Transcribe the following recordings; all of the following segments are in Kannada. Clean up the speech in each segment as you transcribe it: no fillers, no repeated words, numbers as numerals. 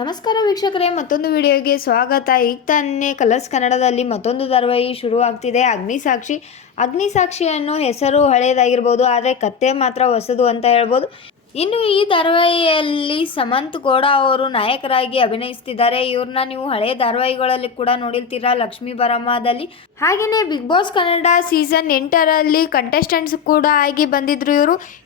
ನಮಸ್ಕಾರ ವೀಕ್ಷಕರೇ, ಮತ್ತೊಂದು ವಿಡಿಯೋಗೆ ಸ್ವಾಗತ. ಈಗ ತಾನೇ ಕಲರ್ಸ್ ಕನ್ನಡದಲ್ಲಿ ಮತ್ತೊಂದು ಧಾರಾವಾಹಿ ಶುರುವಾಗ್ತಿದೆ, ಅಗ್ನಿಸಾಕ್ಷಿ. ಅಗ್ನಿಸಾಕ್ಷಿಯನ್ನು ಹೆಸರು ಹಳೆಯದಾಗಿರ್ಬೋದು, ಆದರೆ ಕತೆ ಮಾತ್ರ ಹೊಸದು ಅಂತ ಹೇಳ್ಬೋದು. ಇನ್ನು ಈ ಧಾರಾವಾಹಿಯಲ್ಲಿ ಸಮಂತ್ ಗೌಡ ಅವರು ನಾಯಕರಾಗಿ ಅಭಿನಯಿಸ್ತಿದ್ದಾರೆ. ಇವ್ರನ್ನ ನೀವು ಹಳೆಯ ಧಾರಾವಾಹಿಗಳಲ್ಲಿ ಕೂಡ ನೋಡಿರ್ತೀರಾ, ಲಕ್ಷ್ಮೀ ಬರಮ್ಮದಲ್ಲಿ. ಹಾಗೆಯೇ ಬಿಗ್ ಬಾಸ್ ಕನ್ನಡ ಸೀಸನ್ 8ರಲ್ಲಿ ಕಂಟೆಸ್ಟೆಂಟ್ಸ್ ಕೂಡ ಆಗಿ ಬಂದಿದ್ರು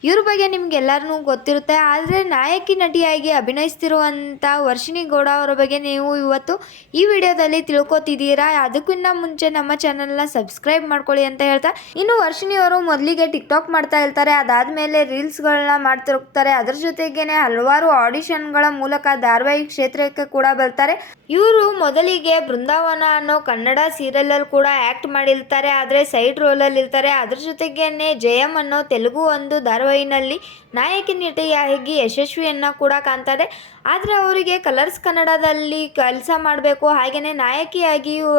ಇವ್ರ ಬಗ್ಗೆ ನಿಮ್ಗೆಲ್ಲರಿಗೂ ಗೊತ್ತಿರುತ್ತೆ. ಆದರೆ ನಾಯಕಿ ನಟಿಯಾಗಿ ಅಭಿನಯಿಸ್ತಿರುವಂಥ ವರ್ಷಿಣಿ ಗೌಡ ಅವರ ಬಗ್ಗೆ ನೀವು ಇವತ್ತು ಈ ವಿಡಿಯೋದಲ್ಲಿ ತಿಳ್ಕೊತಿದ್ದೀರಾ. ಅದಕ್ಕಿಂತ ಮುಂಚೆ ನಮ್ಮ ಚಾನಲ್ನ ಸಬ್ಸ್ಕ್ರೈಬ್ ಮಾಡ್ಕೊಳ್ಳಿ ಅಂತ ಹೇಳ್ತಾ, ಇನ್ನು ವರ್ಷಿಣಿ ಅವರು ಮೊದಲಿಗೆ ಟಿಕ್ಟಾಕ್ ಮಾಡ್ತಾ ಇರ್ತಾರೆ, ಅದಾದಮೇಲೆ ರೀಲ್ಸ್ಗಳನ್ನ ಮಾಡ್ತಿರ್ತಾರೆ. ಅದರ ಜೊತೆಗೇನೆ ಹಲವಾರು ಆಡಿಷನ್ಗಳ ಮೂಲಕ ಧಾರಾವಾಹಿ ಕ್ಷೇತ್ರಕ್ಕೆ ಕೂಡ ಬರ್ತಾರೆ. ಇವರು ಮೊದಲಿಗೆ ಬೃಂದಾವನ ಅನ್ನೋ ಕನ್ನಡ ಸೀರಿಯಲ್ ಅಲ್ಲಿ ಕೂಡ ಆಕ್ಟ್ ಮಾಡಿರ್ತಾರೆ, ಆದರೆ ಸೈಡ್ ರೋಲ್ ಅಲ್ಲಿ ಇರ್ತಾರೆ. ಅದ್ರ ಜೊತೆಗೇನೆ ಜಯಮ್ ಅನ್ನೋ ತೆಲುಗು ಒಂದು ಧಾರಾವಾಹಿನಲ್ಲಿ ನಾಯಕಿ ನಟಿಯಾಗಿ ಯಶಸ್ವಿಯನ್ನ ಕೂಡ ಕಾಣ್ತಾರೆ. ಆದರೆ ಅವರಿಗೆ ಕಲರ್ಸ್ ಕನ್ನಡದಲ್ಲಿ ಕೆಲಸ ಮಾಡಬೇಕು, ಹಾಗೆಯೇ ನಾಯಕಿಯಾಗಿಯೂ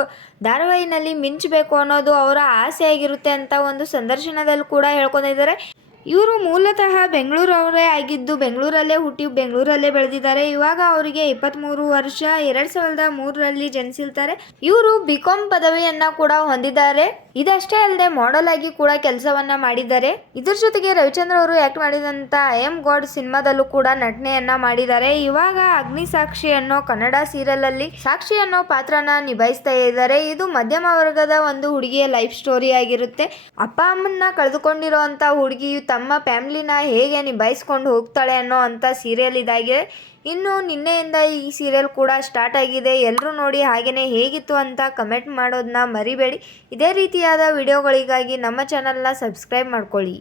ಧಾರಾವಾಹಿನಲ್ಲಿ ಮಿಂಚಬೇಕು ಅನ್ನೋದು ಅವರ ಆಸೆ ಆಗಿರುತ್ತೆ ಅಂತ ಒಂದು ಸಂದರ್ಶನದಲ್ಲಿ ಕೂಡ ಹೇಳ್ಕೊಂಡಿದ್ದಾರೆ. ಇವರು ಮೂಲತಃ ಬೆಂಗಳೂರವರೇ ಆಗಿದ್ದು, ಬೆಂಗಳೂರಲ್ಲೇ ಹುಟ್ಟಿ ಬೆಂಗಳೂರಲ್ಲೇ ಬೆಳೆದಿದ್ದಾರೆ. ಇವಾಗ ಅವರಿಗೆ 23 ವರ್ಷ. 2003ರಲ್ಲಿ ಜನಿಸಿರ್ತಾರೆ. ಇವರು BCom ಪದವಿಯನ್ನ ಕೂಡ ಹೊಂದಿದ್ದಾರೆ. ಇದಷ್ಟೇ ಅಲ್ಲದೆ ಮಾಡೆಲ್ ಆಗಿ ಕೂಡ ಕೆಲಸವನ್ನ ಮಾಡಿದ್ದಾರೆ. ಇದ್ರ ಜೊತೆಗೆ ರವಿಚಂದ್ರ ಅವರು ಆಕ್ಟ್ ಮಾಡಿದಂತ ಐ ಆಮ್ ಗಾಡ್ ಸಿನಿಮಾದಲ್ಲೂ ಕೂಡ ನಟನೆಯನ್ನ ಮಾಡಿದ್ದಾರೆ. ಇವಾಗ ಅಗ್ನಿಸಾಕ್ಷಿ ಅನ್ನೋ ಕನ್ನಡ ಸೀರಿಯಲ್ ಅಲ್ಲಿ ಸಾಕ್ಷಿ ಅನ್ನೋ ಪಾತ್ರನ ನಿಭಾಯಿಸ್ತಾ ಇದ್ದಾರೆ. ಇದು ಮಧ್ಯಮ ವರ್ಗದ ಒಂದು ಹುಡುಗಿಯ ಲೈಫ್ ಸ್ಟೋರಿ ಆಗಿರುತ್ತೆ. ಅಪ್ಪ ಅಮ್ಮನ್ನ ಕಳೆದುಕೊಂಡಿರುವಂತ ಹುಡುಗಿಯು ತಮ್ಮ ಫ್ಯಾಮಿಲಿನ ಹೇಗೆ ನಿಭಾಯಿಸ್ಕೊಂಡು ಹೋಗ್ತಾಳೆ ಅನ್ನೋ ಅಂತ ಸೀರಿಯಲ್ ಇದಾಗಿದೆ. ಇನ್ನು ನಿನ್ನೆಯಿಂದ ಈ ಸೀರಿಯಲ್ ಕೂಡ ಸ್ಟಾರ್ಟ್ ಆಗಿದೆ. ಎಲ್ಲರೂ ನೋಡಿ ಹಾಗೆಯೇ ಹೇಗಿತ್ತು ಅಂತ ಕಮೆಂಟ್ ಮಾಡೋದನ್ನ ಮರಿಬೇಡಿ. ಇದೇ ರೀತಿಯಾದ ವಿಡಿಯೋಗಳಿಗಾಗಿ ನಮ್ಮ ಚಾನಲ್ನ ಸಬ್ಸ್ಕ್ರೈಬ್ ಮಾಡ್ಕೊಳ್ಳಿ.